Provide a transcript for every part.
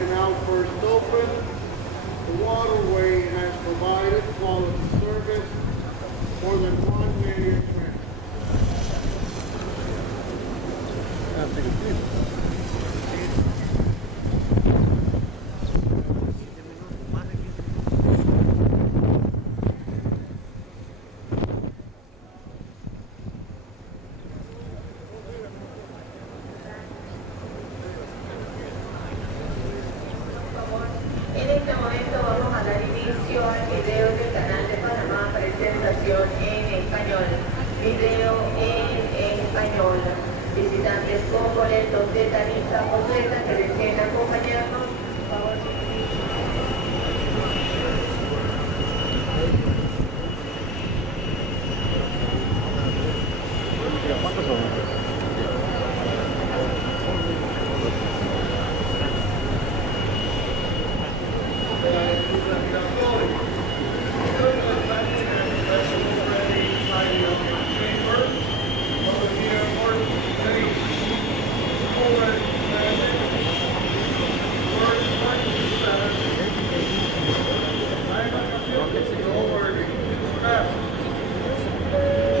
Canal first opened, the waterway has provided quality service more than 1 million trips. En este momento vamos a dar inicio al video del canal de Panamá, presentación en español, video en español. Visitantes con boletos de tarifa completa que deseen acompañarnos, por favor. ¿Cuántos son?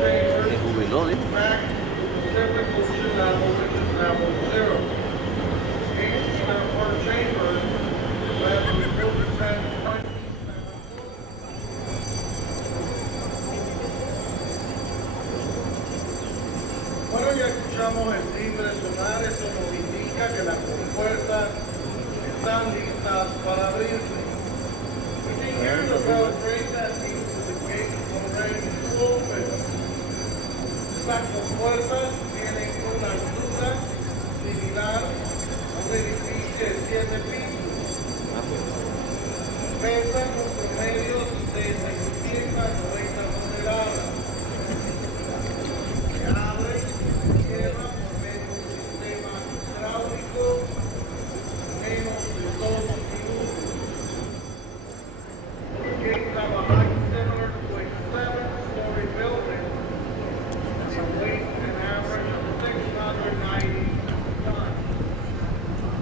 Se jubiló, ¿eh? Bueno, ya escuchamos el timbre sonar, eso nos indica que las compuertas están listas para abrirse. We can hear the bell ring that means that the gate is already open. Las compuertas tienen una altura similar a un edificio de 7 pisos. Pesan un promedio de 690 toneladas. Se abre y cierra por medio de un sistema hidráulico en menos de 2 minutos. The gates have a height similar to a 7-story building and a weight an average of 690 tons.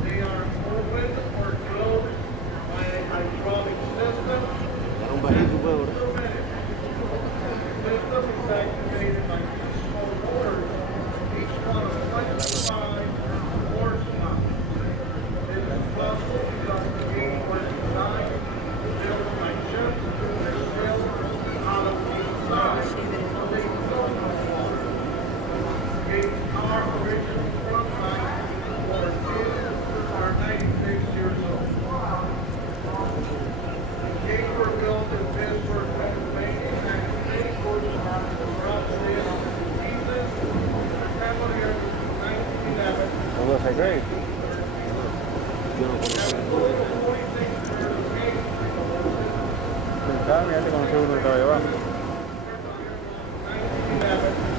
They are opened or closed by a hydraulic system. Para un barril de huevo. The system is activated by two small motors, each one of 25 horsepower. This is possible because the gate was designed to build by ships that sail out of the inside, so they don't have water. Gates are originally front line or are 96 years old. The gates were built in Pittsburgh, Pennsylvania, and many horsepower garage sale pieces. September 1911. What was I great? Mira te conocí uno que estaba llevando.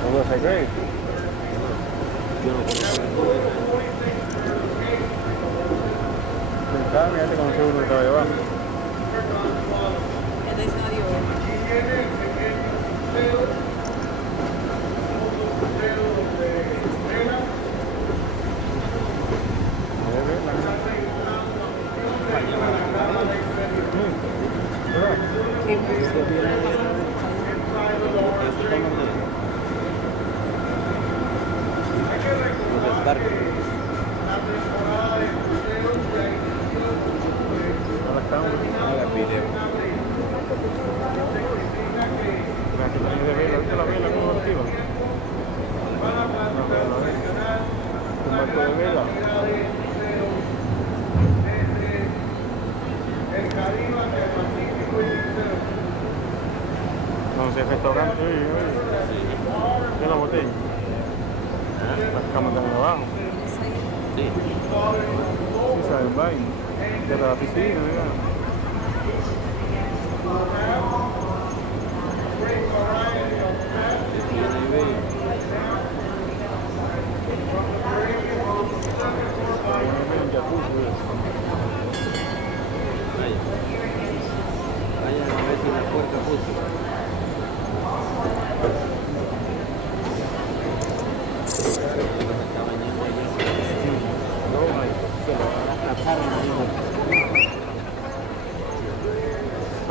What was I great? Mira te conocí uno que estaba llevando. Entonces, restaurante, de la botella. Las camas también abajo. Sí. Sí, saben, vaina. De la piscina, ¿verdad? Vaya a ver si la puerta justo. Está bañando allá. No, se lo van a atrapar en el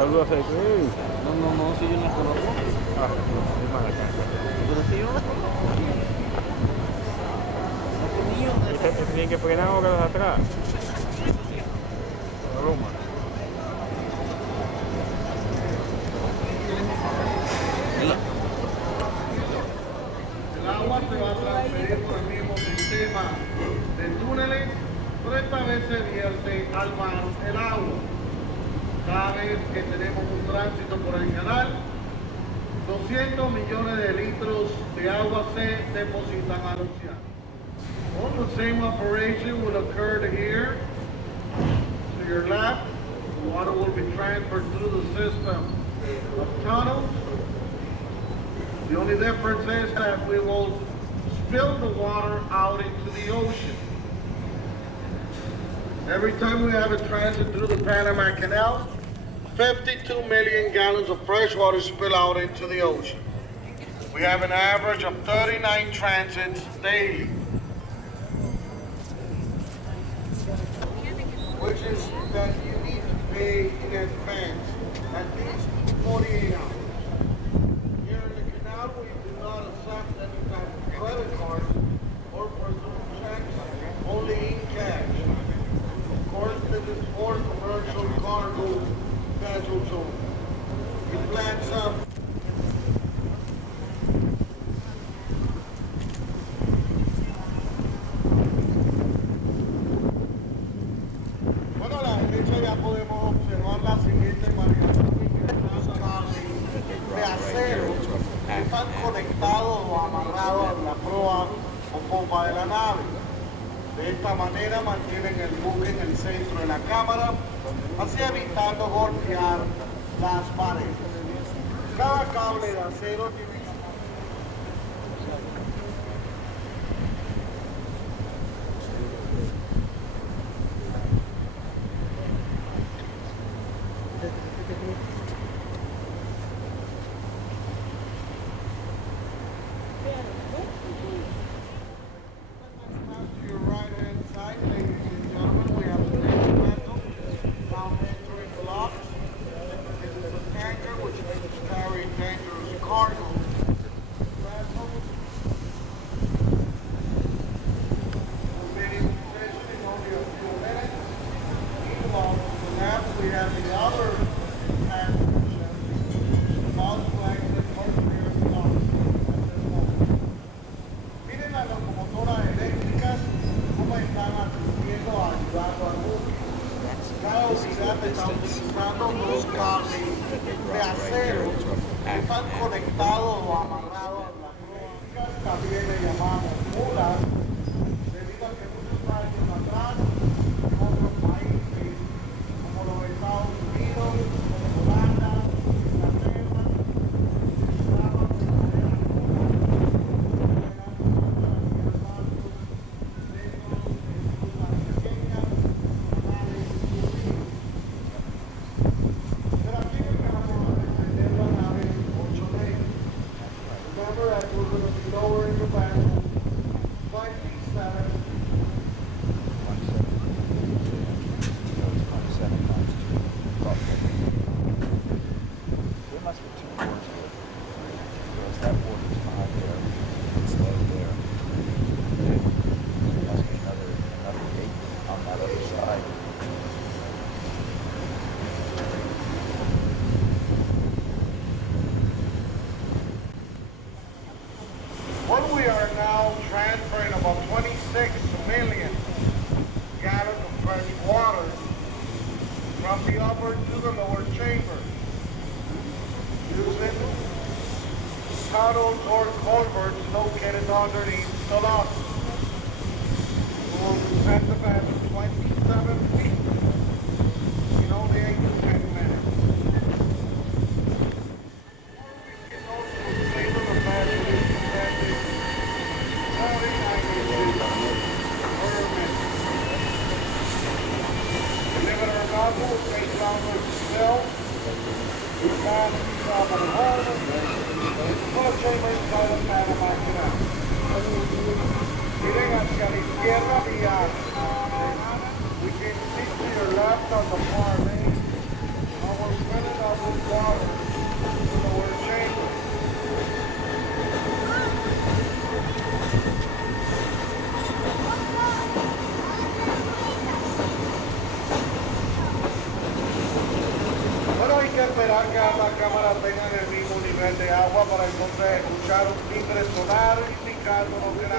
saluda a ese. No, si yo no conozco. Ah, no, es más acá. Pero si yo no conozco. Este tiene que frenar ahora de atrás. La broma. El agua se va a transferir por el mismo sistema de túneles, pero esta vez se vierte al mar el agua. Cada vez que tenemos un tránsito por el canal, 200 millones de litros de agua se depositan al océano. Well, the same operation will occur here. To your left, water will be transferred through the system of tunnels. The only difference is that we will spill the water out into the ocean. Every time we have a transit through the Panama Canal, 52 million gallons of fresh water spill out into the ocean. We have an average of 39 transits daily, which is that you need to pay in advance, at least 48 hours. Here in the canal, we do not accept any type of credit cards or personal checks, only in cash. Of course, this is for commercial cargo scheduled zone. We plan some. Bueno, a la derecha ya podemos observar la siguiente variación de acero que están conectados o amarrados a la proa o pompa de la nave. De esta manera mantienen el buque en el centro de la cámara, así evitando golpear las paredes. Cada cable de acero divisa. To your right-hand side, ladies and gentlemen, we have a tanker vessel now entering the locks. This is a tanker which may carry dangerous cargo. Vessel will be in position in only a few minutes. Meanwhile, to the left, we have the other tanker ship about to exit Miraflores Locks at this moment. Miren las locomotoras eléctricas cómo están asistiendo a ayudando al buque. Cada unidad está utilizando dos cables de acero que están conectados o amarrados a la proa. También le llamamos mulas, debido a que muchos años atrás, en otros países, como los Estados Unidos, Holanda, Inglaterra, utilizaban de manera pero aquí en el campo vamos a extender la nave 8 metros. Remember that we're going to be lowering the vessel slightly 7. There must be 2 boards here. Because that board is behind there. It's low there. There must be another gate on that other side. Well, we are now transferring about 26 million gallons of fresh water from the upper to the lower chamber using tunnels or culverts located underneath the lock. We will descend the vessel 27 feet in only 8 to 10 minutes. We can also see that the vessel is descending 49 inches per minute. Believe it or not, it will take longer to fill. We pass the top of the harbor, full of chamber inside the Panama Canal. Miren hacia la izquierda vía we can see to your left on the far lane. Our filling up todas las cámaras tengan el mismo nivel de agua para entonces escuchar un timbre sonar indicándonos que la...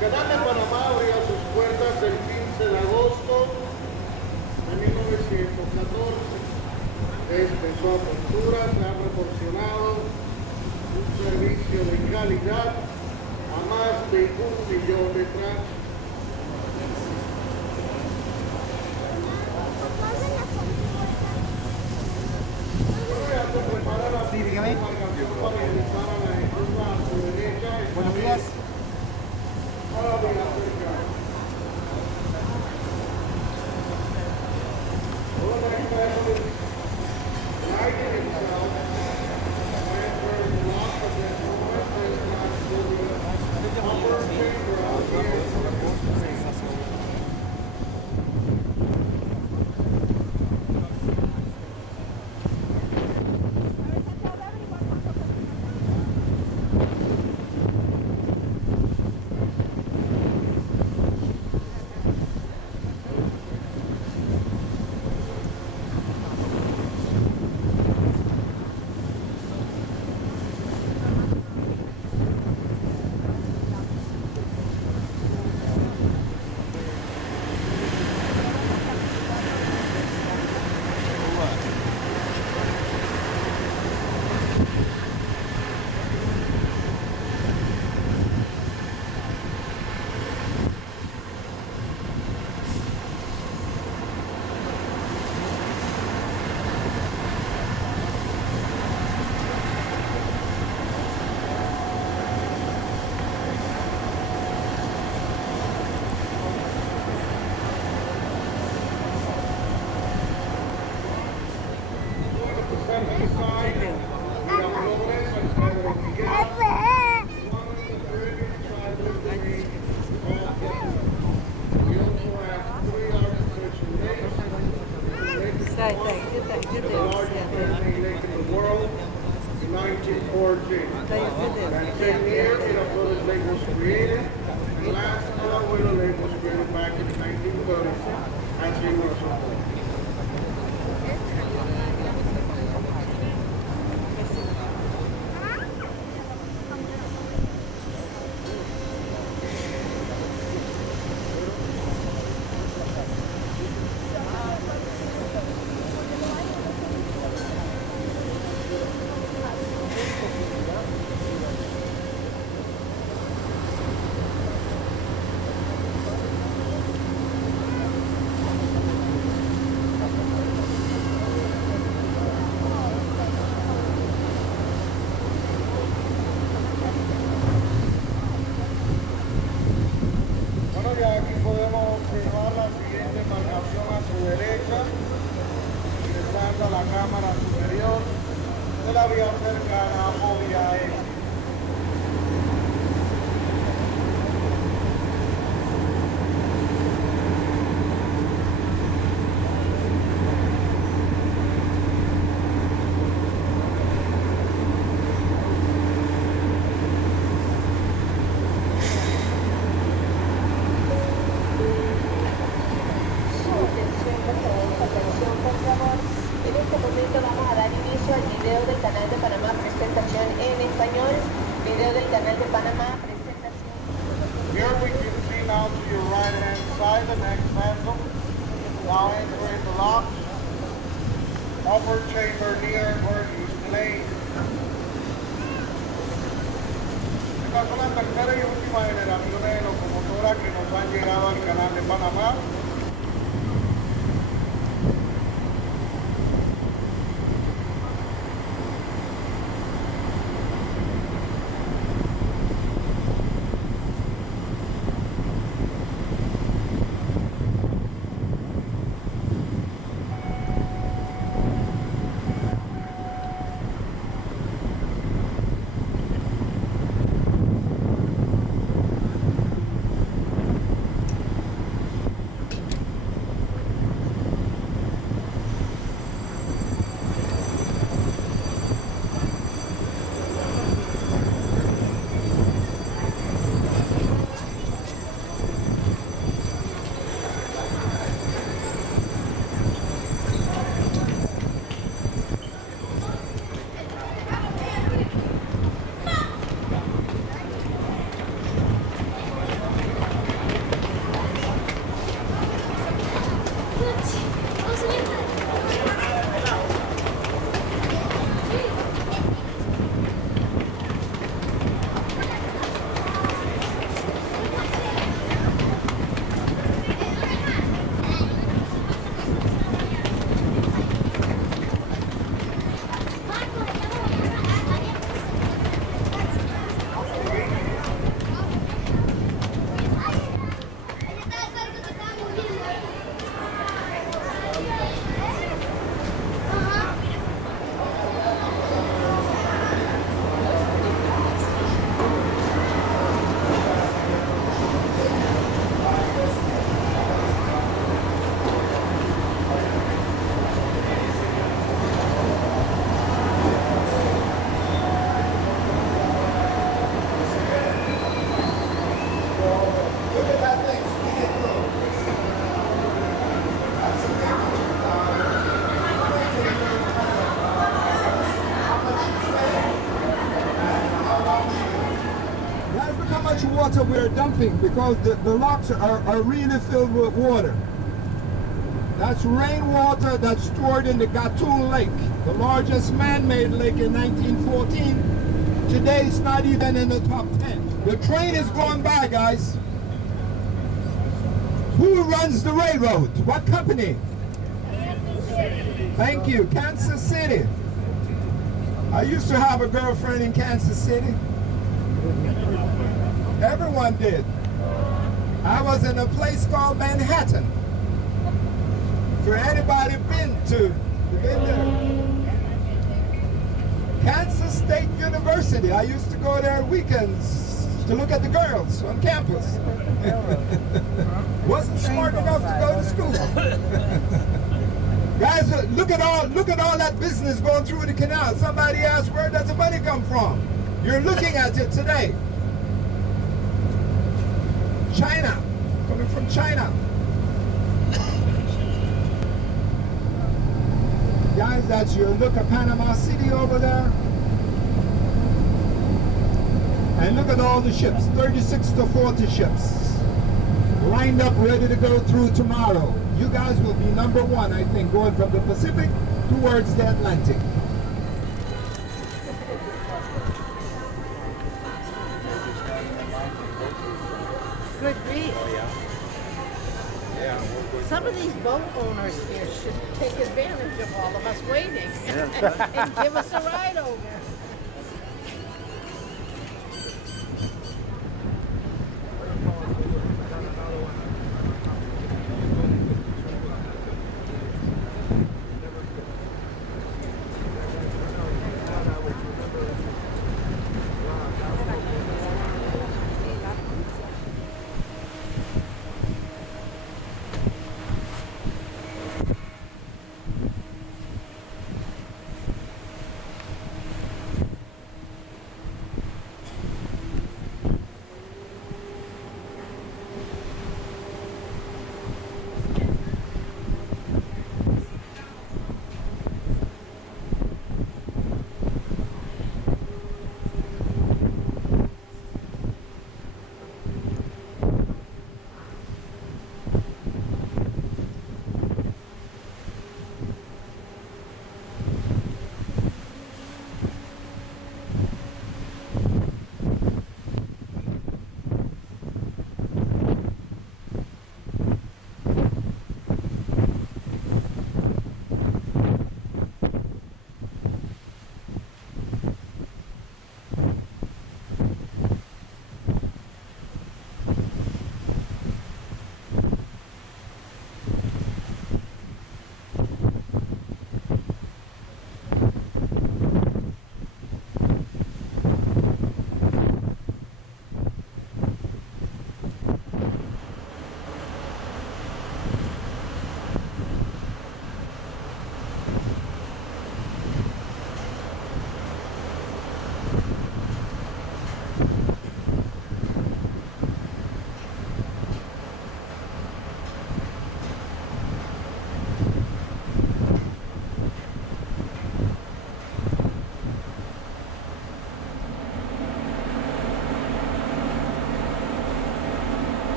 Canal de Panamá abrió sus puertas el 15 de agosto de 1914. Desde su apertura se ha proporcionado un servicio de calidad a más de 1 millón de transportes. Sí, dígame. Buenos días. Centennial Miraflores Lake was created, and last Culebra Lake was created back in 1930 as a resort. Estas son las tercera y última generaciones de locomotoras que nos han llegado al canal de Panamá. we're dumping because the locks are really filled with water. That's rainwater that's stored in the Gatun Lake, the largest man-made lake in 1914. Today it's not even in the top 10. The train is going by, guys. Who runs the railroad? What company? Thank you, Kansas City. I used to have a girlfriend in Kansas City. Everyone did. I was in a place called Manhattan. For anybody been there? Kansas State University. I used to go there weekends to look at the girls on campus. Wasn't smart enough to go to school. Guys, look at all that business going through the canal. Somebody asked, where does the money come from? You're looking at it today. China, coming from China. Guys, that's your look at Panama City over there. And look at all the ships, 36 to 40 ships. Lined up, ready to go through tomorrow. You guys will be number one, I think, going from the Pacific towards the Atlantic. Good grief. Some of these boat owners here should take advantage of all of us waiting and give us a ride over.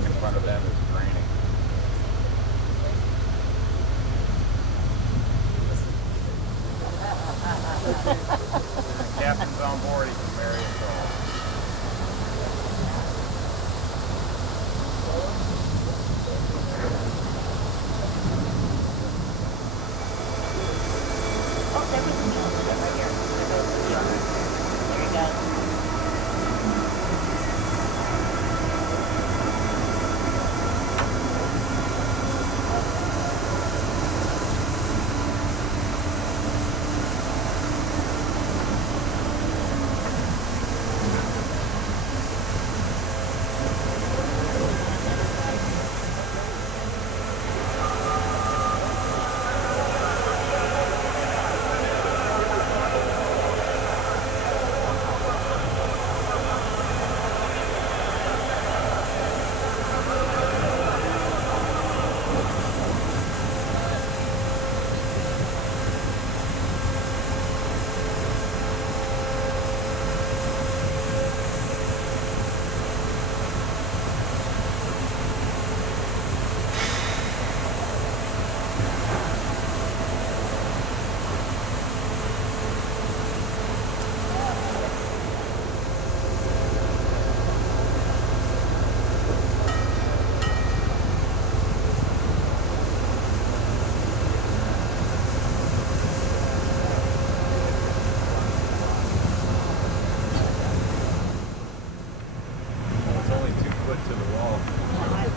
dock in front of them is draining. The captain's on board, he can marry us all. Oh, there was a meal right here. There you go.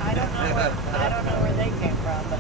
I don't know where they came from, but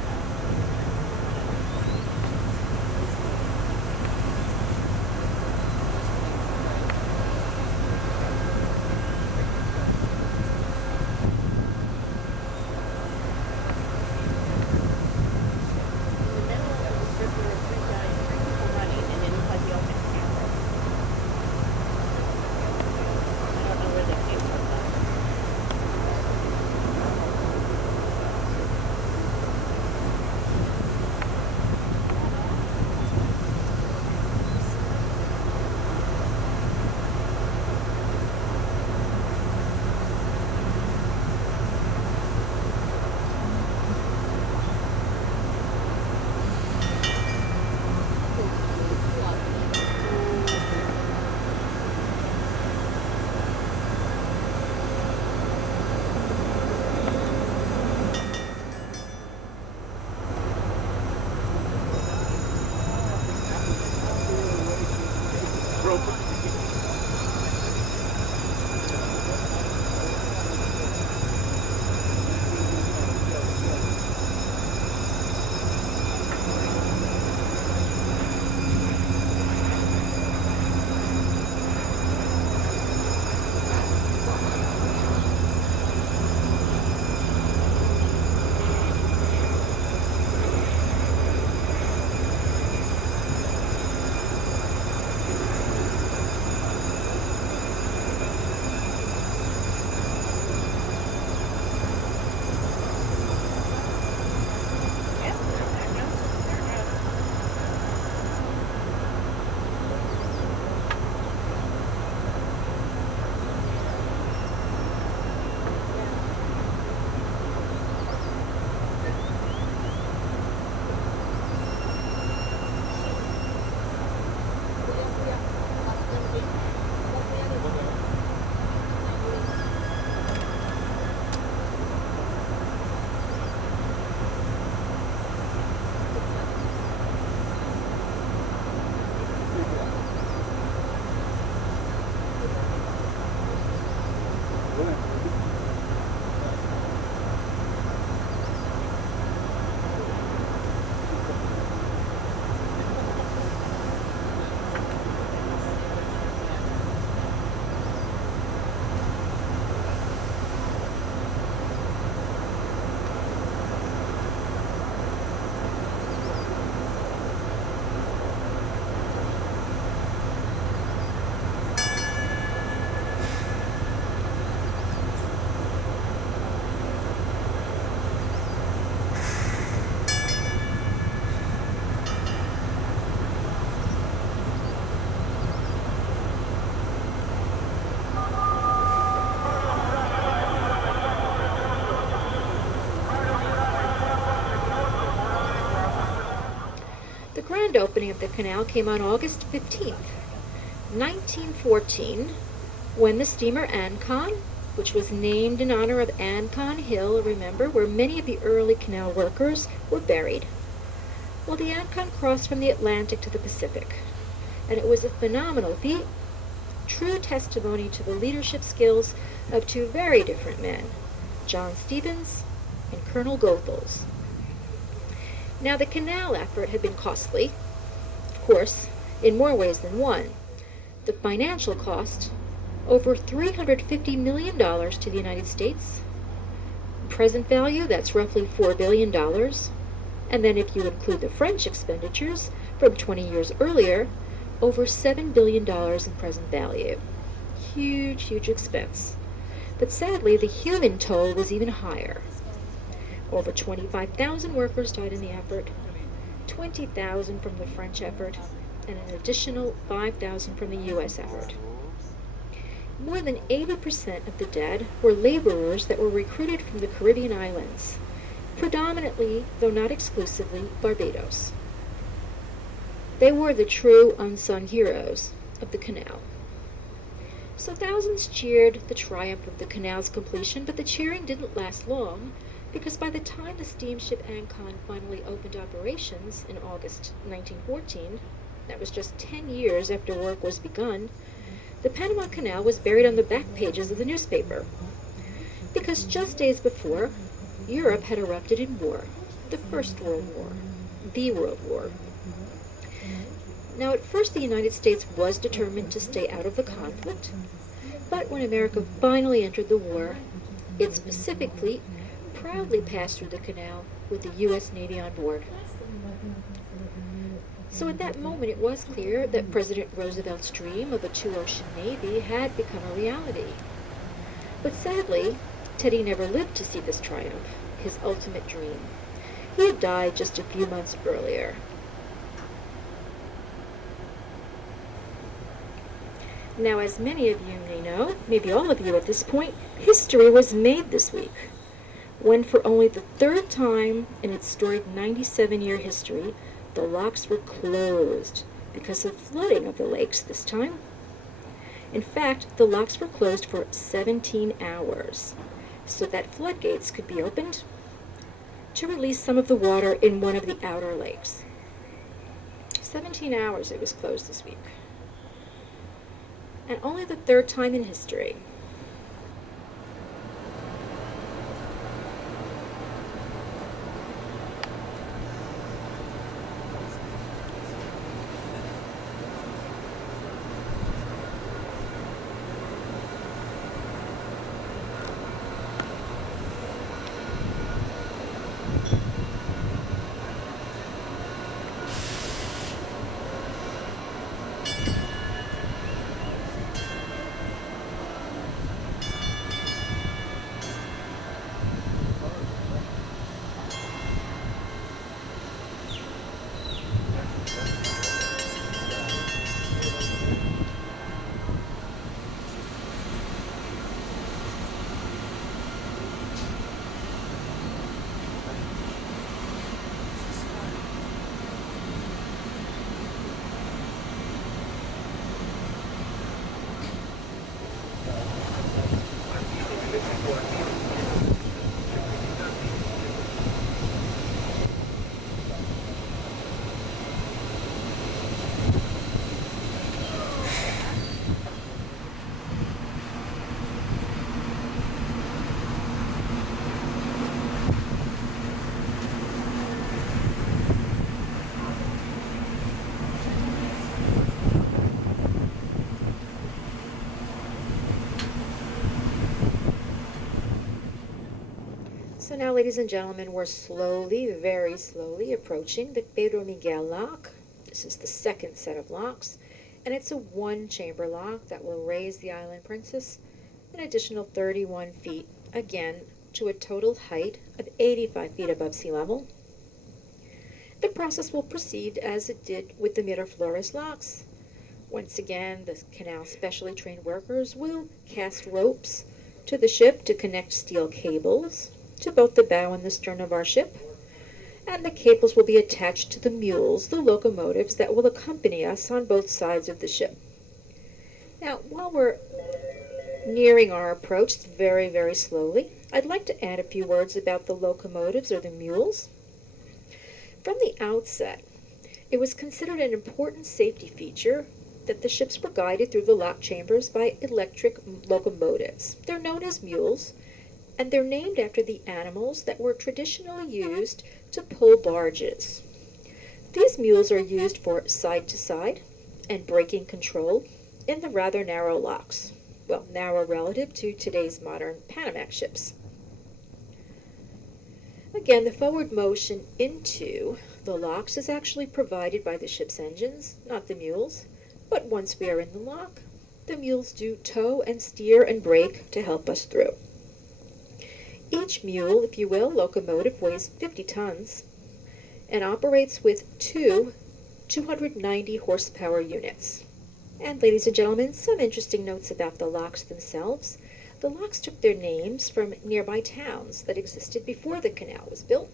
grand opening of the canal came on August 15th, 1914, when the steamer Ancon, which was named in honor of Ancon Hill, remember, where many of the early canal workers were buried. Well, the Ancon crossed from the Atlantic to the Pacific, and it was a phenomenal feat, true testimony to the leadership skills of two very different men, John Stevens and Colonel Goethals. Now, the canal effort had been costly, of course, in more ways than one. The financial cost, over $350 million to the United States. Present value, that's roughly $4 billion. And then if you include the French expenditures from 20 years earlier, over $7 billion in present value. Huge, huge expense. But sadly, the human toll was even higher. Over 25,000 workers died in the effort, 20,000 from the French effort, and an additional 5,000 from the U.S. effort. More than 80% of the dead were laborers that were recruited from the Caribbean islands, predominantly, though not exclusively, Barbados. They were the true unsung heroes of the canal. So thousands cheered the triumph of the canal's completion, but the cheering didn't last long, because by the time the steamship Ancon finally opened operations in August 1914, that was just 10 years after work was begun, the Panama Canal was buried on the back pages of the newspaper. Because just days before, Europe had erupted in war, the First World War, the World War. Now, at first the United States was determined to stay out of the conflict, but when America finally entered the war, its Pacific Fleet proudly passed through the canal with the U.S. Navy on board. So at that moment it was clear that President Roosevelt's dream of a two-ocean navy had become a reality. But sadly, Teddy never lived to see this triumph, his ultimate dream. He had died just a few months earlier. Now, as many of you may know, maybe all of you at this point, history was made this week, when for only the third time in its storied 97-year history, the locks were closed because of flooding of the lakes this time. In fact, the locks were closed for 17 hours, so that floodgates could be opened to release some of the water in one of the outer lakes. 17 hours it was closed this week. And only the third time in history. So now, ladies and gentlemen, we're slowly, very slowly approaching the Pedro Miguel Lock. This is the second set of locks, and it's a one-chamber lock that will raise the Island Princess an additional 31 feet, again, to a total height of 85 feet above sea level. The process will proceed as it did with the Miraflores Locks. Once again, the canal specially trained workers will cast ropes to the ship to connect steel cables to both the bow and the stern of our ship. and the cables will be attached to the mules, the locomotives that will accompany us on both sides of the ship. Now, while we're nearing our approach very, very slowly, I'd like to add a few words about the locomotives or the mules. From the outset, it was considered an important safety feature that the ships were guided through the lock chambers by electric locomotives. They're known as mules, and they're named after the animals that were traditionally used to pull barges. These mules are used for side-to-side and braking control in the rather narrow locks. Well, narrow relative to today's modern Panamax ships. Again, the forward motion into the locks is actually provided by the ship's engines, not the mules, but once we are in the lock, the mules do tow and steer and brake to help us through. Each mule, if you will, locomotive weighs 50 tons and operates with two 290 horsepower units. And ladies and gentlemen, some interesting notes about the locks themselves. The locks took their names from nearby towns that existed before the canal was built.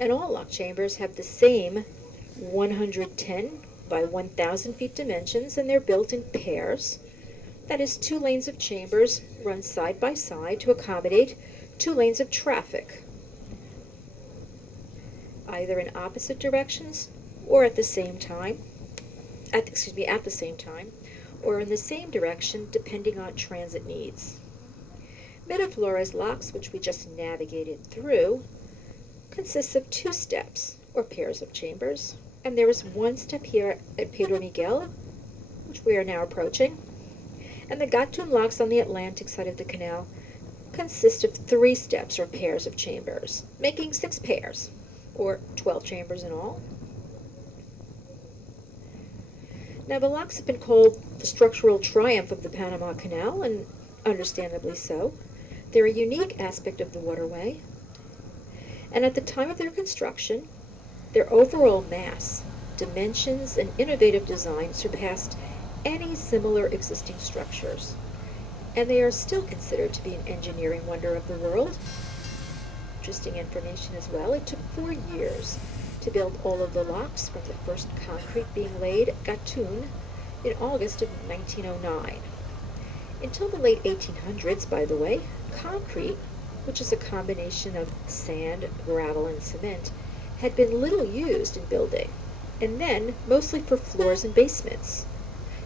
And all lock chambers have the same 110 by 1,000 feet dimensions, and they're built in pairs. That is, 2 lanes of chambers run side by side to accommodate 2 lanes of traffic, either in opposite directions or at the same time, or in the same direction depending on transit needs. Miraflores Locks, which we just navigated through, consists of 2 steps or pairs of chambers, and there is 1 step here at Pedro Miguel, which we are now approaching. And the Gatun Locks on the Atlantic side of the canal consist of 3 steps or pairs of chambers, making 6 pairs, or 12 chambers in all. Now, the locks have been called the structural triumph of the Panama Canal, and understandably so. They're a unique aspect of the waterway, and at the time of their construction, their overall mass, dimensions, and innovative design surpassed any similar existing structures, and they are still considered to be an engineering wonder of the world. Interesting information as well. It took 4 years to build all of the locks, from the first concrete being laid at Gatun in August of 1909. Until the late 1800s, by the way, concrete, which is a combination of sand, gravel, and cement, had been little used in building, and then mostly for floors and basements.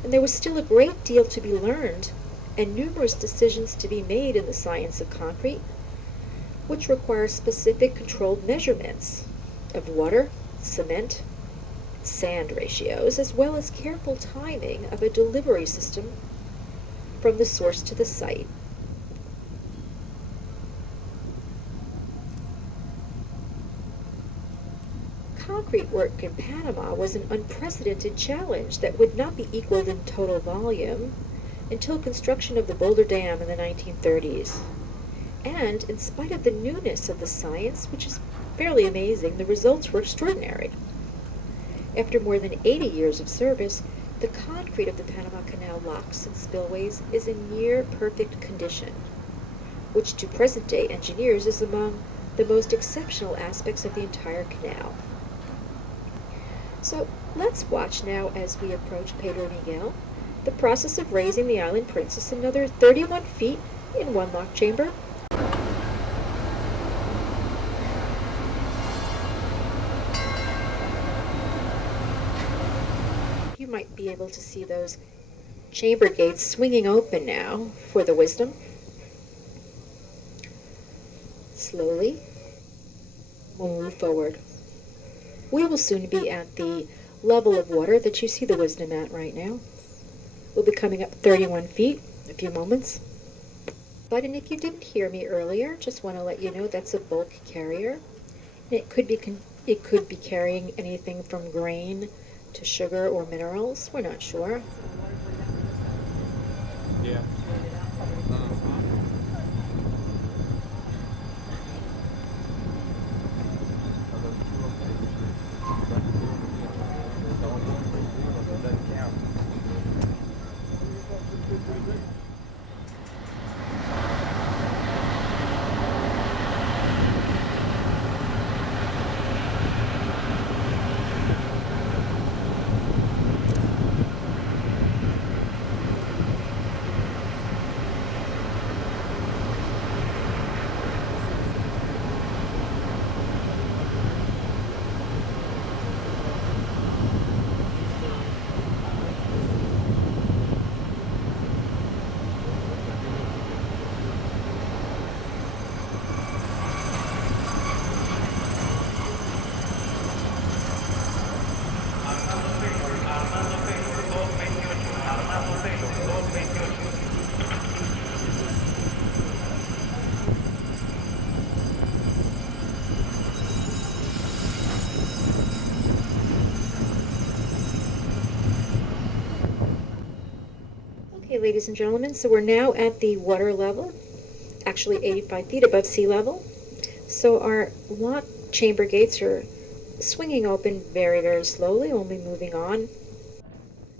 And there was still a great deal to be learned and numerous decisions to be made in the science of concrete, which requires specific controlled measurements of water, cement, sand ratios, as well as careful timing of a delivery system from the source to the site. Concrete work in Panama was an unprecedented challenge that would not be equaled in total volume until construction of the Boulder Dam in the 1930s. And in spite of the newness of the science, which is fairly amazing, the results were extraordinary. After more than 80 years of service, the concrete of the Panama Canal locks and spillways is in near perfect condition, which to present-day engineers is among the most exceptional aspects of the entire canal. So let's watch now, as we approach Pedro Miguel, the process of raising the Island Princess another 31 feet in 1 lock chamber. You might be able to see those chamber gates swinging open now for the Wisdom. Slowly, we'll move forward. We will soon be at the level of water that you see the Wisdom at right now. We'll be coming up 31 feet in a few moments. But and if you didn't hear me earlier, just want to let you know that's a bulk carrier. And it could be carrying anything from grain to sugar or minerals. We're not sure. Yeah. ladies and gentlemen, so we're now at the water level, actually 85 feet above sea level. So our lock chamber gates are swinging open very, very slowly, only moving on.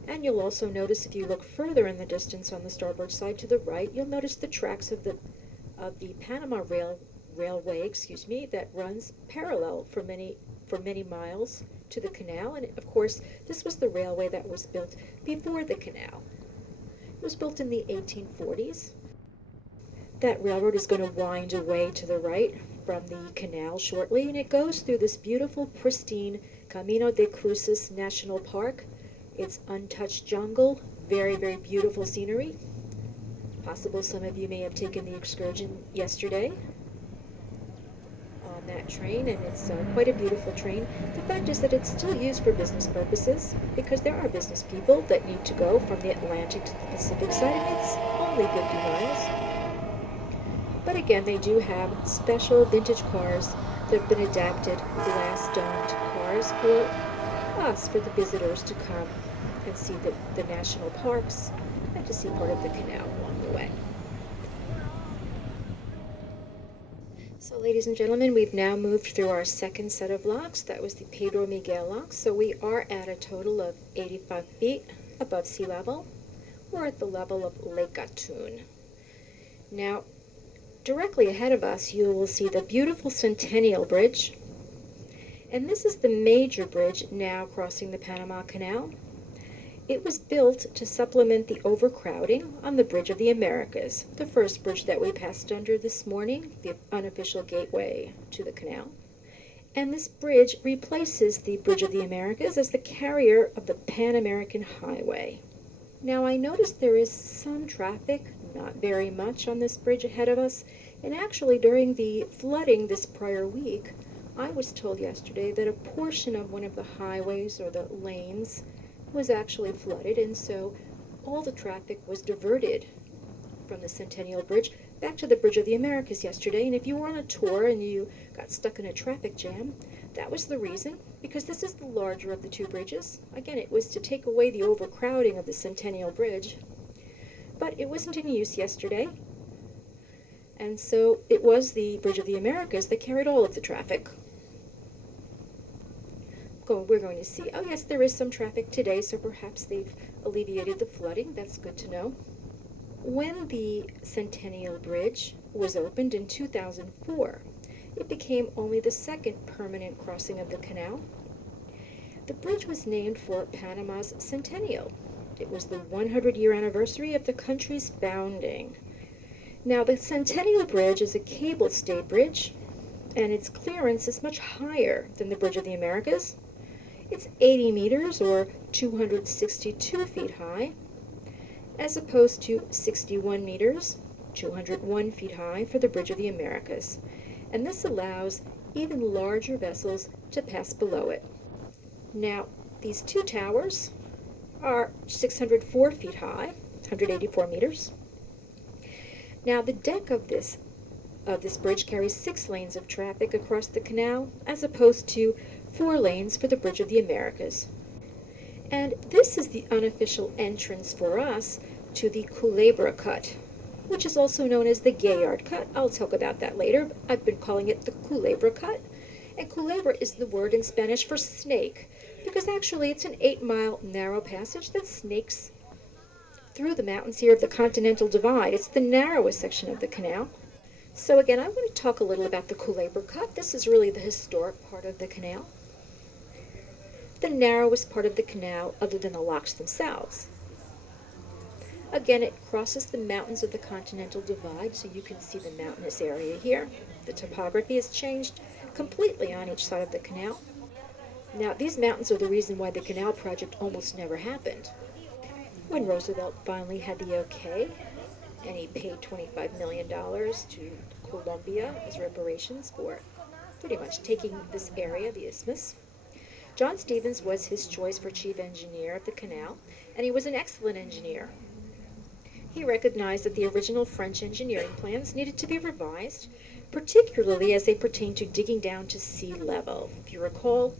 And you'll also notice, if you look further in the distance on the starboard side to the right, you'll notice the tracks of the Panama railway, that runs parallel for many miles to the canal. And of course, this was the railway that was built before the canal. It was built in the 1840s. That railroad is going to wind away to the right from the canal shortly, and it goes through this beautiful, pristine Camino de Cruces National Park. It's untouched jungle, very, very beautiful scenery. Possible some of you may have taken the excursion yesterday on that train, and it's quite a beautiful train. The fact is that it's still used for business purposes, because there are business people that need to go from the Atlantic to the Pacific side, and it's only 50 miles. But again, they do have special vintage cars that have been adapted, glass-domed cars for us, for the visitors to come and see the national parks and to see part of the canal along the way. So ladies and gentlemen, we've now moved through our second set of locks. That was the Pedro Miguel Lock. So we are at a total of 85 feet above sea level. We're at the level of Lake Gatun. Now, directly ahead of us, you will see the beautiful Centennial Bridge. And this is the major bridge now crossing the Panama Canal. It was built to supplement the overcrowding on the Bridge of the Americas, the first bridge that we passed under this morning, the unofficial gateway to the canal. And this bridge replaces the Bridge of the Americas as the carrier of the Pan American Highway. Now, I noticed there is some traffic, not very much, on this bridge ahead of us, and actually during the flooding this prior week, I was told yesterday that a portion of one of the highways or the lanes was actually flooded, and so all the traffic was diverted from the Centennial Bridge back to the Bridge of the Americas yesterday. And if you were on a tour and you got stuck in a traffic jam, that was the reason, because this is the larger of the two bridges. Again, it was to take away the overcrowding of the Centennial Bridge, but it wasn't in use yesterday, and so it was the Bridge of the Americas that carried all of the traffic. We're going to see, oh yes, there is some traffic today, so perhaps they've alleviated the flooding. That's good to know. When the Centennial Bridge was opened in 2004, it became only the second permanent crossing of the canal. The bridge was named for Panama's centennial. It was the 100-year anniversary of the country's founding. Now, the Centennial Bridge is a cable-stayed bridge, and its clearance is much higher than the Bridge of the Americas. It's 80 meters, or 262 feet high, as opposed to 61 meters, 201 feet high for the Bridge of the Americas. And this allows even larger vessels to pass below it. Now, these two towers are 604 feet high, 184 meters. Now, the deck of this bridge carries 6 lanes of traffic across the canal, as opposed to 4 lanes for the Bridge of the Americas. And this is the unofficial entrance for us to the Culebra Cut, which is also known as the Gaillard Cut. I'll talk about that later. I've been calling it the Culebra Cut. And culebra is the word in Spanish for snake, because actually it's an 8-mile narrow passage that snakes through the mountains here of the Continental Divide. It's the narrowest section of the canal. So again, I want to talk a little about the Culebra Cut. This is really the historic part of the canal, the narrowest part of the canal other than the locks themselves. Again, it crosses the mountains of the Continental Divide, so you can see the mountainous area here. The topography has changed completely on each side of the canal. Now, these mountains are the reason why the canal project almost never happened. When Roosevelt finally had the okay, and he paid $25 million to Colombia as reparations for pretty much taking this area, the isthmus, John Stevens was his choice for chief engineer of the canal, and he was an excellent engineer. He recognized that the original French engineering plans needed to be revised, particularly as they pertained to digging down to sea level. If you recall,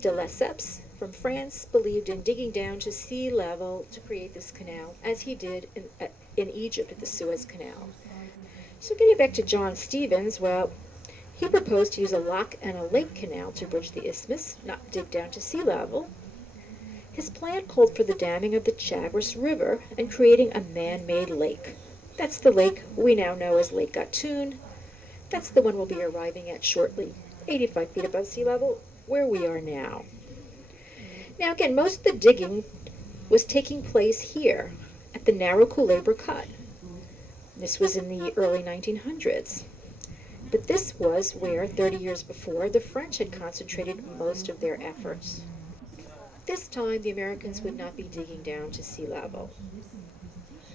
de Lesseps from France believed in digging down to sea level to create this canal, as he did in Egypt at the Suez Canal. So getting back to John Stevens, well, he proposed to use a lock and a lake canal to bridge the isthmus, not dig down to sea level. His plan called for the damming of the Chagres River and creating a man-made lake. That's the lake we now know as Lake Gatun. That's the one we'll be arriving at shortly, 85 feet above sea level, where we are now. Now again, most of the digging was taking place here at the narrow Culebra Cut. This was in the early 1900s. But this was where, 30 years before, the French had concentrated most of their efforts. This time, the Americans would not be digging down to sea level.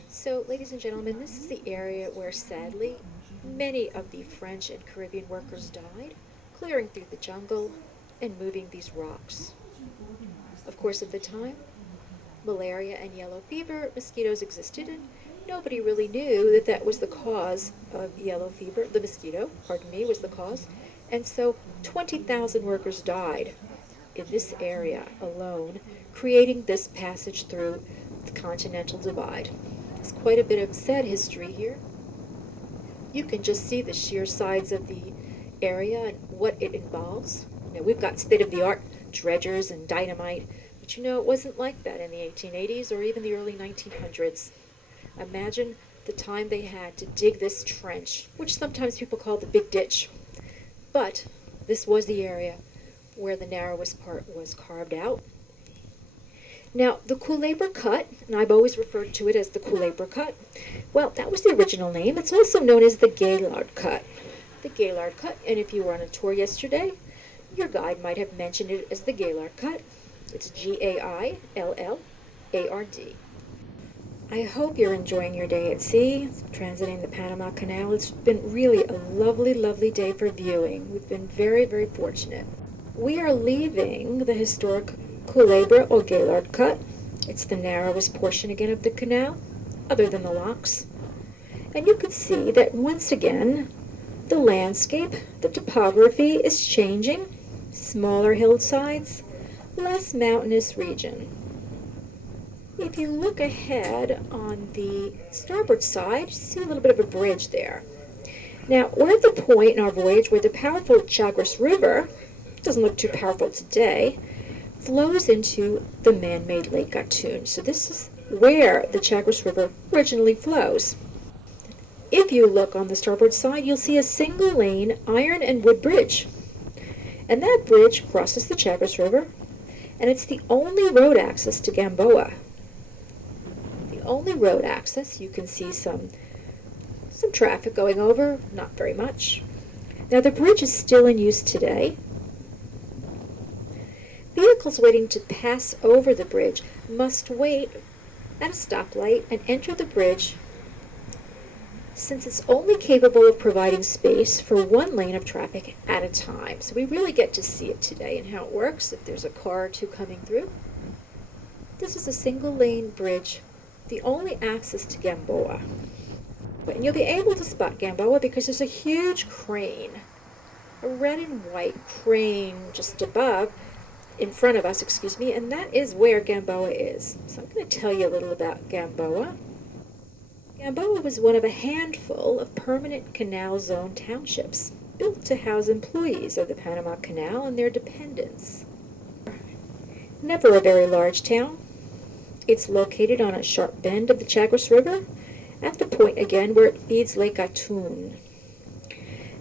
So, ladies and gentlemen, this is the area where, sadly, many of the French and Caribbean workers died, clearing through the jungle and moving these rocks. Of course, at the time, malaria and yellow fever mosquitoes existed, and nobody really knew that that was the cause of yellow fever. The mosquito, was the cause. And so 20,000 workers died in this area alone, creating this passage through the Continental Divide. There's quite a bit of sad history here. You can just see the sheer sides of the area and what it involves. You know, we've got state-of-the-art dredgers and dynamite, but you know, it wasn't like that in the 1880s or even the early 1900s. Imagine the time they had to dig this trench, which sometimes people call the Big Ditch. But this was the area where the narrowest part was carved out. Now, the Culebra Cut, and I've always referred to it as the Culebra Cut, well, that was the original name. It's also known as the Gaillard Cut. The Gaillard Cut, and if you were on a tour yesterday, your guide might have mentioned it as the Gaillard Cut. It's Gaillard. I hope you're enjoying your day at sea, transiting the Panama Canal. It's been really a lovely, lovely day for viewing. We've been very, very fortunate. We are leaving the historic Culebra or Gaillard Cut. It's the narrowest portion again of the canal, other than the locks. And you can see that once again, the landscape, the topography is changing. Smaller hillsides, less mountainous region. If you look ahead on the starboard side, you see a little bit of a bridge there. Now, we're at the point in our voyage where the powerful Chagres River, doesn't look too powerful today, flows into the man-made Lake Gatun. So this is where the Chagres River originally flows. If you look on the starboard side, you'll see a single-lane iron and wood bridge. And that bridge crosses the Chagres River, and it's the only road access to Gamboa. The only road access. You can see some traffic going over, not very much. Now the bridge is still in use today. Vehicles waiting to pass over the bridge must wait at a stoplight and enter the bridge, since it's only capable of providing space for one lane of traffic at a time. So we really get to see it today and how it works if there's a car or two coming through. This is a single lane bridge, the only access to Gamboa. And you'll be able to spot Gamboa because there's a huge crane, a red and white crane just above, in front of us, and that is where Gamboa is. So I'm going to tell you a little about Gamboa. Gamboa was one of a handful of permanent canal zone townships built to house employees of the Panama Canal and their dependents. Never a very large town. It's located on a sharp bend of the Chagres River at the point again where it feeds Lake Gatun.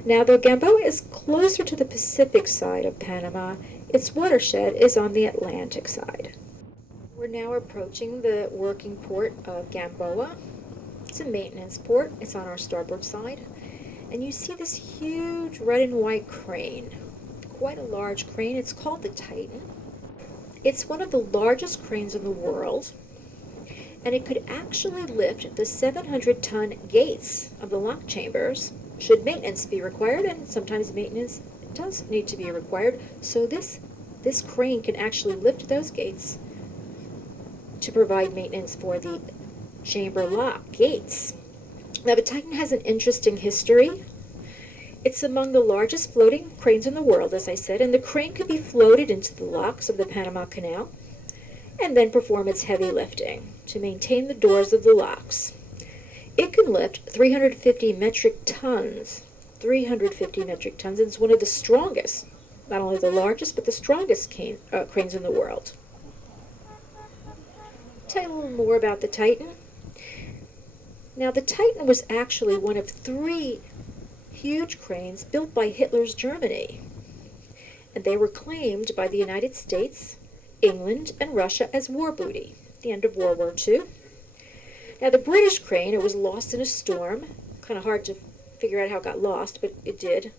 Now, though Gamboa is closer to the Pacific side of Panama, its watershed is on the Atlantic side. We're now approaching the working port of Gamboa. It's a maintenance port. It's on our starboard side. And you see this huge red and white crane. Quite a large crane. It's called the Titan. It's one of the largest cranes in the world. And it could actually lift the 700-ton gates of the lock chambers should maintenance be required, and sometimes maintenance does need to be required. So this crane can actually lift those gates to provide maintenance for the chamber lock gates. Now the Titan has an interesting history. It's among the largest floating cranes in the world, as I said, and the crane could be floated into the locks of the Panama Canal and then perform its heavy lifting to maintain the doors of the locks. It can lift 350 metric tons. 350 metric tons, and it's one of the strongest, not only the largest, but the strongest cranes in the world. Tell you a little more about the Titan. Now, the Titan was actually one of 3 huge cranes built by Hitler's Germany, and they were claimed by the United States, England, and Russia as war booty at the end of World War II. Now, the British crane, it was lost in a storm. Kind of hard to figure out how it got lost, but it did.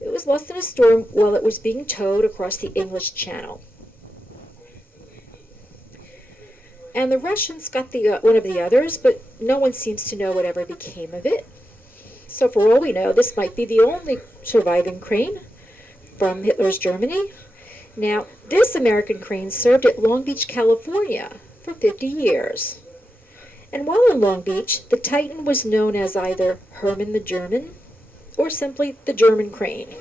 It was lost in a storm while it was being towed across the English Channel. And the Russians got one of the others, but no one seems to know whatever became of it. So for all we know, this might be the only surviving crane from Hitler's Germany. Now, this American crane served at Long Beach, California for 50 years. And while in Long Beach, the Titan was known as either Herman the German or simply the German crane.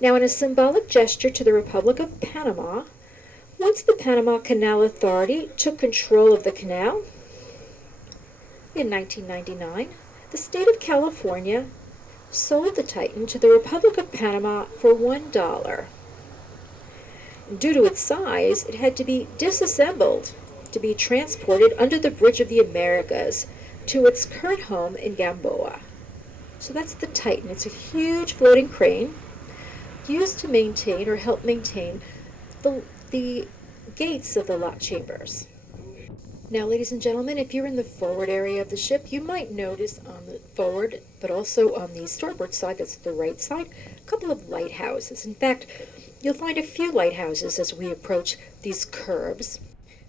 Now, in a symbolic gesture to the Republic of Panama, once the Panama Canal Authority took control of the canal in 1999, the state of California sold the Titan to the Republic of Panama for $1. Due to its size, it had to be disassembled to be transported under the Bridge of the Americas to its current home in Gamboa. So that's the Titan. It's a huge floating crane used to maintain or help maintain the gates of the lock chambers. Now, ladies and gentlemen, if you're in the forward area of the ship, you might notice on the forward, but also on the starboard side, that's the right side, a couple of lighthouses. In fact, you'll find a few lighthouses as we approach these curves.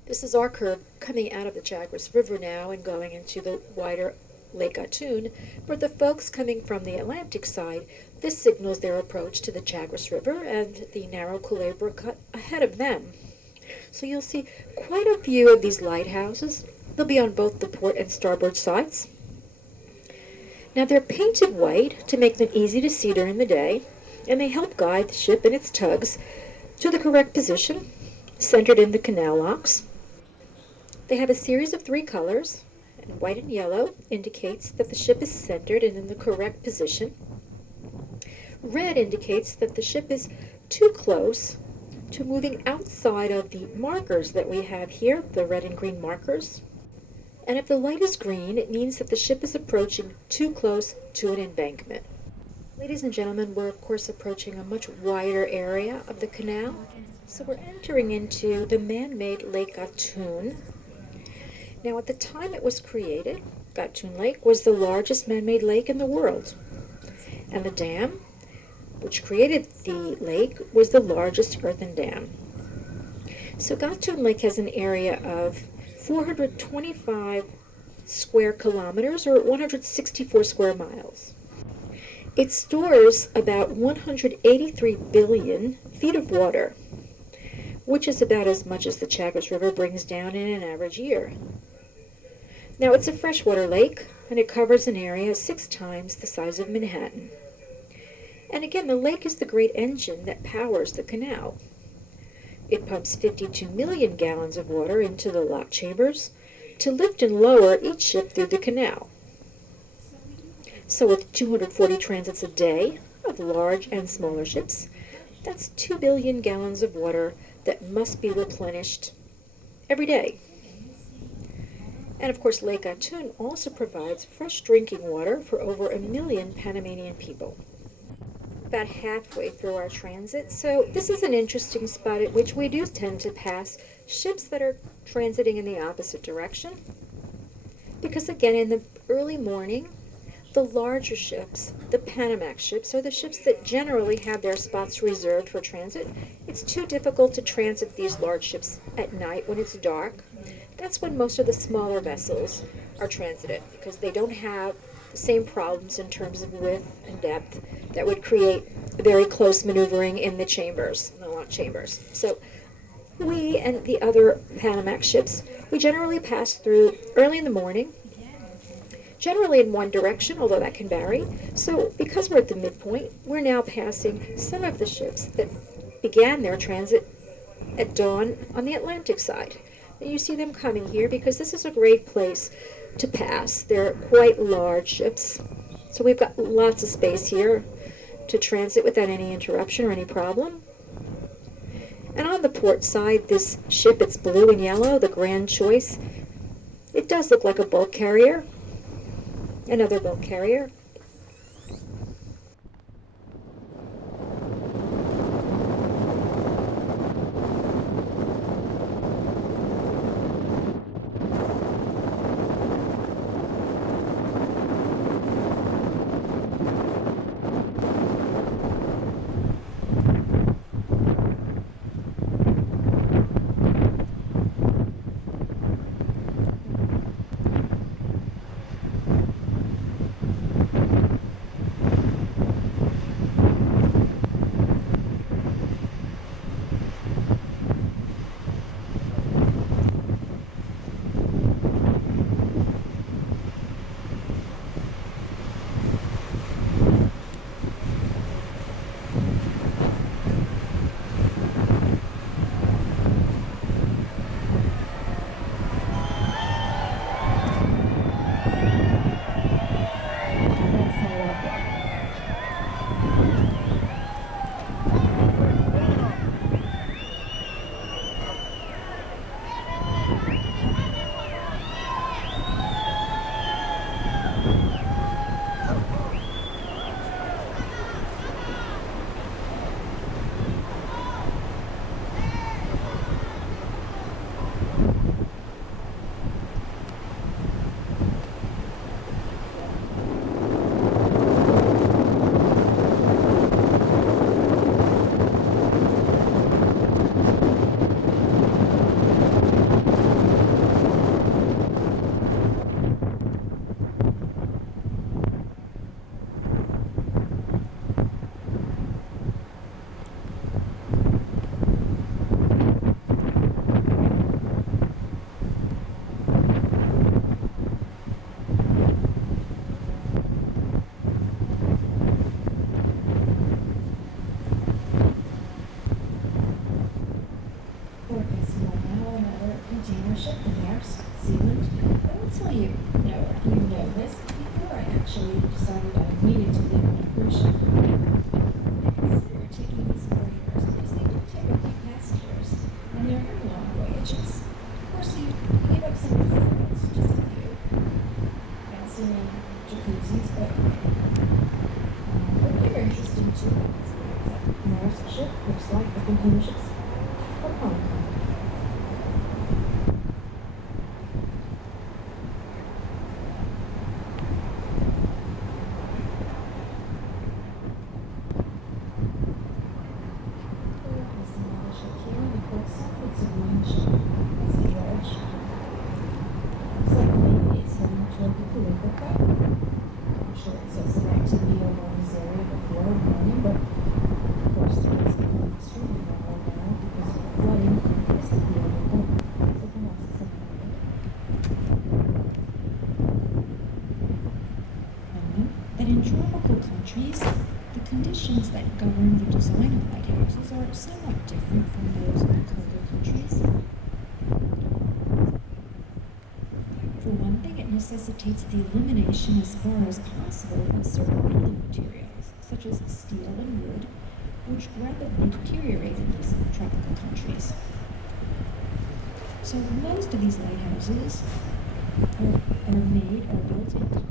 This is our curve coming out of the Chagres River now and going into the wider Lake Gatun. For the folks coming from the Atlantic side, this signals their approach to the Chagres River and the narrow Culebra Cut ahead of them. So you'll see quite a few of these lighthouses. They'll be on both the port and starboard sides. Now, they're painted white to make them easy to see during the day, and they help guide the ship and its tugs to the correct position, centered in the canal locks. They have a series of 3 colors, and white and yellow indicates that the ship is centered and in the correct position. Red indicates that the ship is too close to moving outside of the markers that we have here, the red and green markers. And if the light is green, it means that the ship is approaching too close to an embankment. Ladies and gentlemen, we're of course approaching a much wider area of the canal. So we're entering into the man-made Lake Gatun. Now, at the time it was created, Gatun Lake was the largest man-made lake in the world. And the dam, which created the lake, was the largest earthen dam. So Gatun Lake has an area of 425 square kilometers, or 164 square miles. It stores about 183 billion feet of water, which is about as much as the Chagres River brings down in an average year. Now, it's a freshwater lake, and it covers an area 6 times the size of Manhattan. And again, the lake is the great engine that powers the canal. It pumps 52 million gallons of water into the lock chambers to lift and lower each ship through the canal. So with 240 transits a day of large and smaller ships, that's 2 billion gallons of water that must be replenished every day. And of course, Lake Gatun also provides fresh drinking water for over 1 million Panamanian people. About halfway through our transit, so this is an interesting spot at which we do tend to pass ships that are transiting in the opposite direction. Because again, in the early morning, the larger ships, the Panamax ships, are the ships that generally have their spots reserved for transit. It's too difficult to transit these large ships at night when it's dark. That's when most of the smaller vessels are transited, because they don't have the same problems in terms of width and depth that would create very close maneuvering in the chambers, the lock chambers. So we and the other Panamax ships, we generally pass through early in the morning, generally in one direction, although that can vary. So because we're at the midpoint, we're now passing some of the ships that began their transit at dawn on the Atlantic side. And you see them coming here because this is a great place to pass. They're quite large ships, so we've got lots of space here to transit without any interruption or any problem. And on the port side, this ship, it's blue and yellow, the Grand Choice. It does look like a bulk carrier, another bulk carrier. That in tropical countries, the conditions that govern the design of lighthouses are somewhat different from those in colder countries. For one thing, it necessitates the elimination as far as possible of certain building materials, such as steel and wood, which rapidly deteriorate in these tropical countries. So most of these lighthouses are made or built in concrete.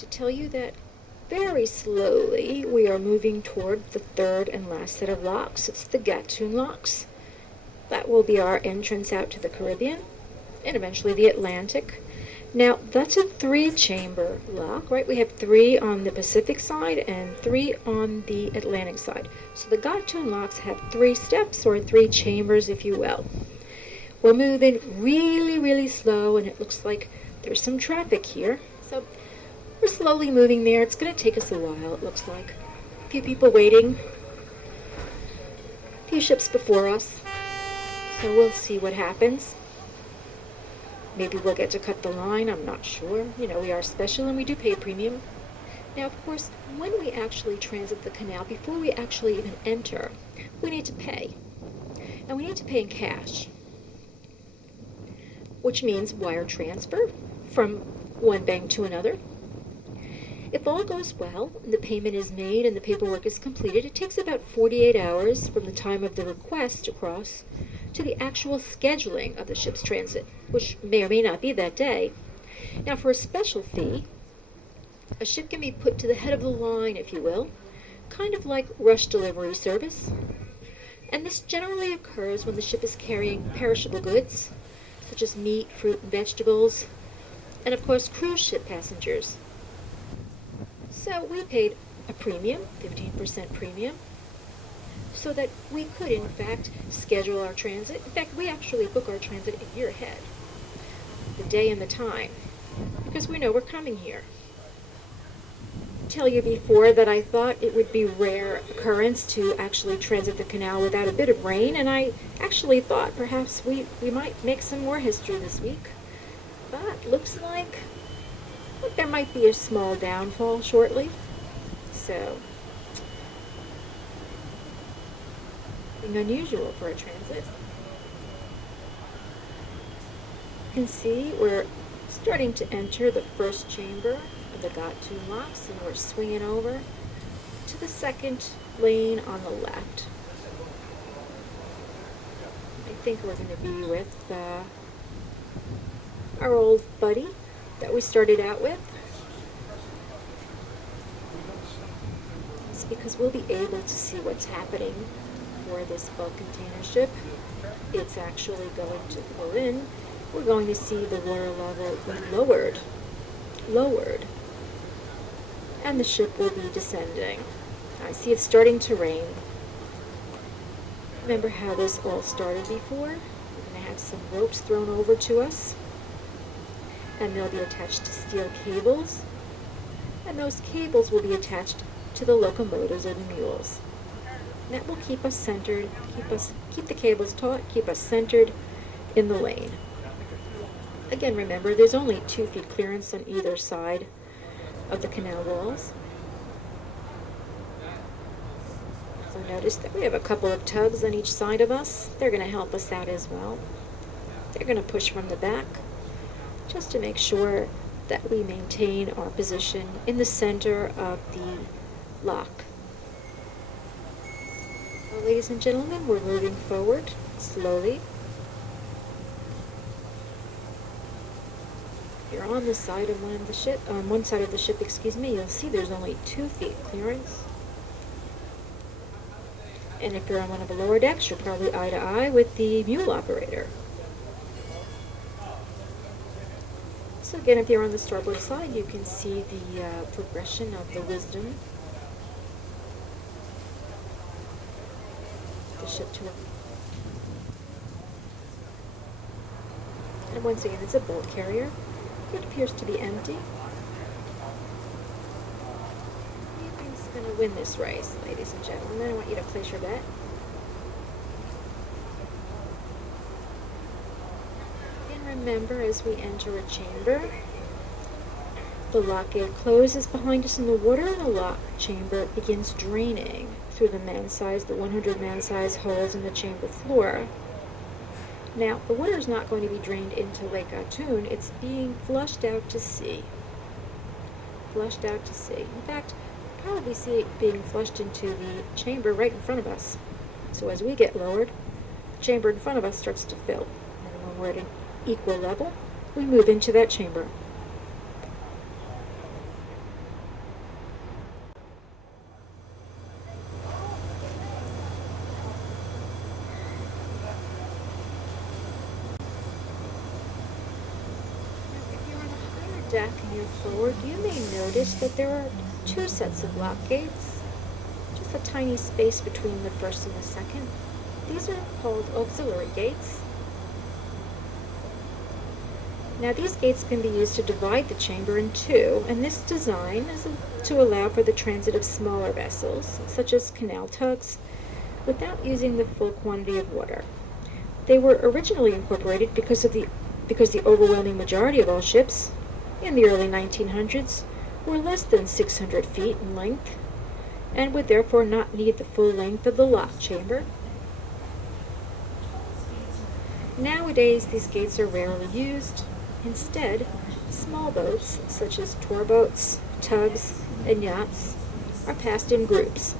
to tell you that very slowly we are moving toward the third and last set of locks. It's the Gatun Locks. That will be our entrance out to the Caribbean and eventually the Atlantic. Now, that's a 3-chamber lock, right? We have 3 on the Pacific side and 3 on the Atlantic side. So the Gatun Locks have 3 steps, or 3 chambers, if you will. We're moving really, really slow, and it looks like there's some traffic here. So we're slowly moving there. It's going to take us a while, it looks like. A few people waiting. A few ships before us. So we'll see what happens. Maybe we'll get to cut the line, I'm not sure. You know, we are special and we do pay a premium. Now, of course, when we actually transit the canal, before we actually even enter, we need to pay. And we need to pay in cash, which means wire transfer from one bank to another. If all goes well, and the payment is made and the paperwork is completed, it takes about 48 hours from the time of the request to cross to the actual scheduling of the ship's transit, which may or may not be that day. Now, for a special fee, a ship can be put to the head of the line, if you will, kind of like rush delivery service. And this generally occurs when the ship is carrying perishable goods, such as meat, fruit, and vegetables, and of course cruise ship passengers. So we paid a premium, 15% premium, so that we could, in fact, schedule our transit. In fact, we actually book our transit a year ahead, the day and the time, because we know we're coming here. Tell you before that I thought it would be rare occurrence to actually transit the canal without a bit of rain, and I actually thought perhaps we might make some more history this week. But looks like there might be a small downfall shortly. So, unusual for a transit. You can see we're starting to enter the first chamber of the Gatun Locks, and we're swinging over to the second lane on the left. I think we're going to be with our old buddy that we started out with. It's because we'll be able to see what's happening for this bulk container ship. It's actually going to pull in. We're going to see the water level be lowered, and the ship will be descending. I see it's starting to rain. Remember how this all started before? We're going to have some ropes thrown over to us, and they'll be attached to steel cables, and those cables will be attached to the locomotives or the mules. That will keep us centered, keep the cables taut, keep us centered in the lane. Again, remember, there's only 2 feet clearance on either side of the canal walls. So notice that we have a couple of tugs on each side of us. They're going to help us out as well. They're going to push from the back, just to make sure that we maintain our position in the center of the lock. Well, ladies and gentlemen, we're moving forward slowly. If you're on the side of one side of the ship, you'll see there's only 2 feet clearance. And if you're on one of the lower decks, you're probably eye to eye with the mule operator. So again, if you're on the starboard side, you can see the progression of the Wisdom. The ship to and once again, it's a bulk carrier. It appears to be empty. Who do you think is going to win this race, ladies and gentlemen? I want you to place your bet. Remember, as we enter a chamber, the lock gate closes behind us in the water, and the lock chamber begins draining through the 100 man-size holes in the chamber floor. Now, the water is not going to be drained into Lake Gatun, it's being flushed out to sea. Flushed out to sea. In fact, probably see it being flushed into the chamber right in front of us. So as we get lowered, the chamber in front of us starts to fill. And when we're at an equal level, we move into that chamber. back and you're forward, you may notice that there are two sets of lock gates, just a tiny space between the first and the second. These are called auxiliary gates. Now these gates can be used to divide the chamber in two, and this design is to allow for the transit of smaller vessels, such as canal tugs, without using the full quantity of water. They were originally incorporated because the overwhelming majority of all ships in the early 1900s were less than 600 feet in length and would therefore not need the full length of the lock chamber. Nowadays, these gates are rarely used. Instead, small boats, such as tour boats, tugs, and yachts, are passed in groups.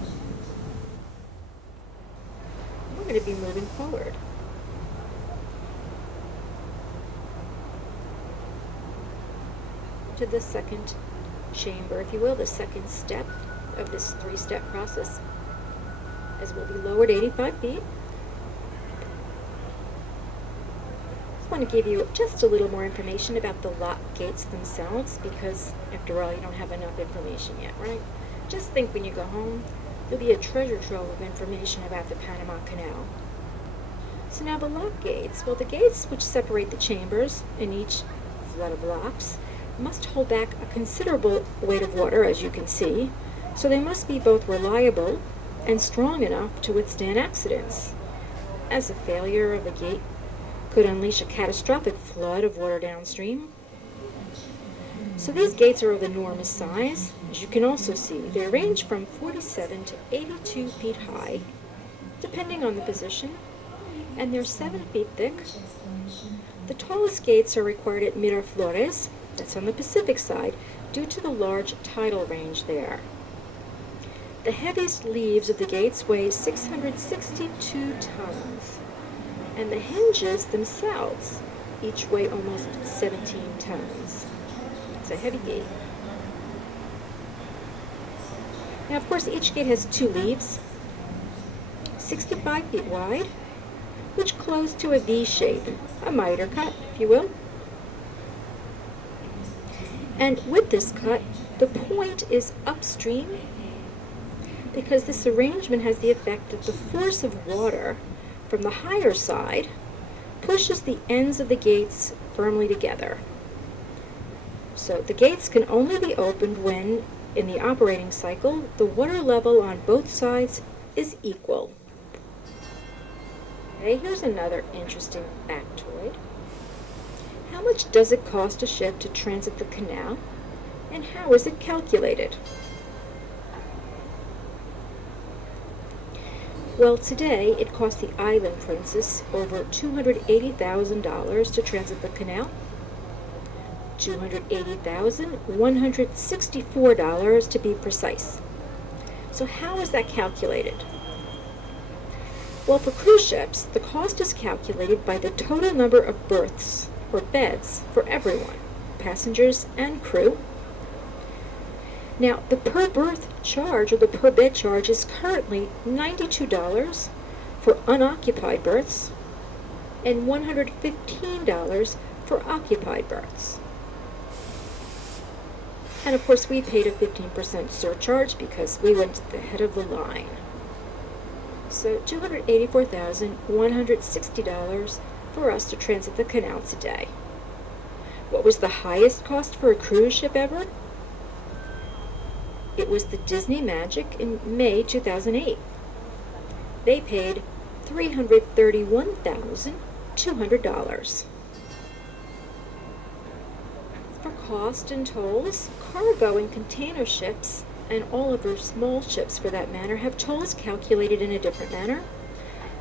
We're going to be moving forward. To the second chamber, if you will, the second step of this three-step process, as we'll be lowered 85 feet. I want to give you just a little more information about the lock gates themselves, because after all, you don't have enough information yet, right? Just think when you go home, there'll be a treasure trove of information about the Panama Canal. So now the lock gates, well, the gates which separate the chambers in each flood of locks must hold back a considerable weight of water, as you can see, so they must be both reliable and strong enough to withstand accidents, as a failure of the gate could unleash a catastrophic flood of water downstream. So these gates are of enormous size. As you can also see, they range from 47 to 82 feet high, depending on the position, and they're 7 feet thick. The tallest gates are required at Miraflores, that's on the Pacific side, due to the large tidal range there. The heaviest leaves of the gates weigh 662 tons, and the hinges themselves each weigh almost 17 tons. It's a heavy gate. Now, of course, each gate has two leaves, 65 feet wide, which close to a V shape, a miter cut, if you will. And with this cut, the point is upstream, because this arrangement has the effect that the force of water from the higher side pushes the ends of the gates firmly together. So the gates can only be opened when, in the operating cycle, the water level on both sides is equal. Okay, here's another interesting factoid. How much does it cost a ship to transit the canal, and how is it calculated? Well, today it cost the Island Princess over $280,000 to transit the canal, $280,164 to be precise. So how is that calculated? Well, for cruise ships, the cost is calculated by the total number of berths or beds for everyone, passengers and crew. Now, the per berth charge or the per bed charge is currently $92 for unoccupied berths and $115 for occupied berths. And of course, we paid a 15% surcharge because we went to the head of the line. So $284,160 for us to transit the canal today. What was the highest cost for a cruise ship ever? It was the Disney Magic in May 2008. They paid $331,200. For cost and tolls, cargo and container ships, and all of our small ships for that matter, have tolls calculated in a different manner.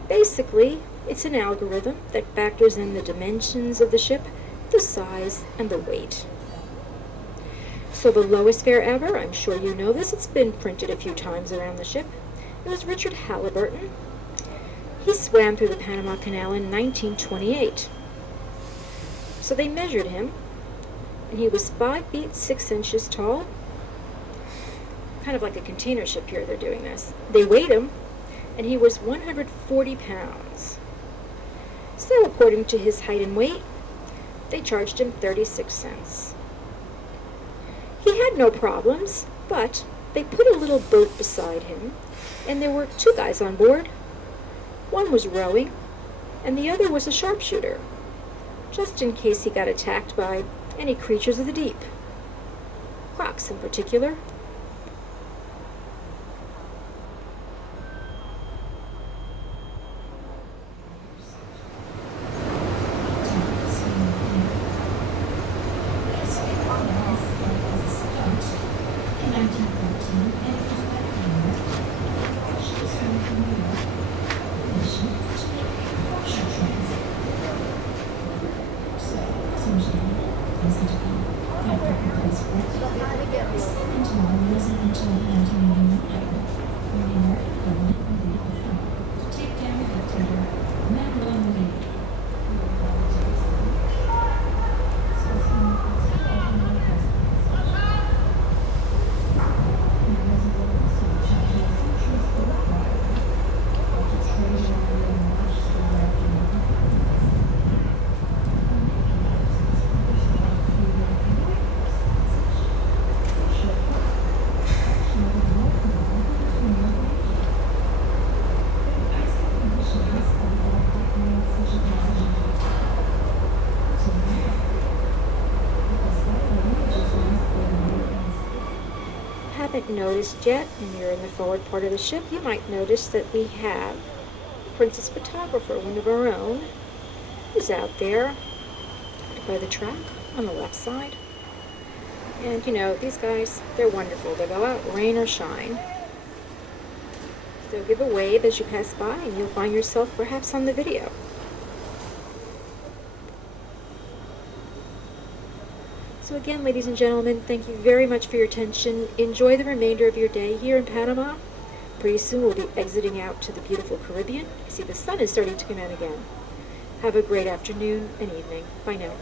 Basically, it's an algorithm that factors in the dimensions of the ship, the size, and the weight. So the lowest fare ever, I'm sure you know this, it's been printed a few times around the ship, it was Richard Halliburton. He swam through the Panama Canal in 1928. So they measured him, and he was 5 feet 6 inches tall. Kind of like a container ship here, they're doing this. They weighed him, and he was 140 pounds. So according to his height and weight, they charged him 36 cents. He had no problems, but they put a little boat beside him, and there were 2 guys on board. One was rowing, and the other was a sharpshooter, just in case he got attacked by any creatures of the deep. Crocs in particular. Noticed yet, when you're in the forward part of the ship, you might notice that we have a princess photographer, one of our own, who's out there by the track on the left side. And you know, these guys, they're wonderful. They go out rain or shine. They'll give a wave as you pass by, and you'll find yourself perhaps on the video. So again, ladies and gentlemen, thank you very much for your attention. Enjoy the remainder of your day here in Panama. Pretty soon we'll be exiting out to the beautiful Caribbean. You see, the sun is starting to come out again. Have a great afternoon and evening. Bye now.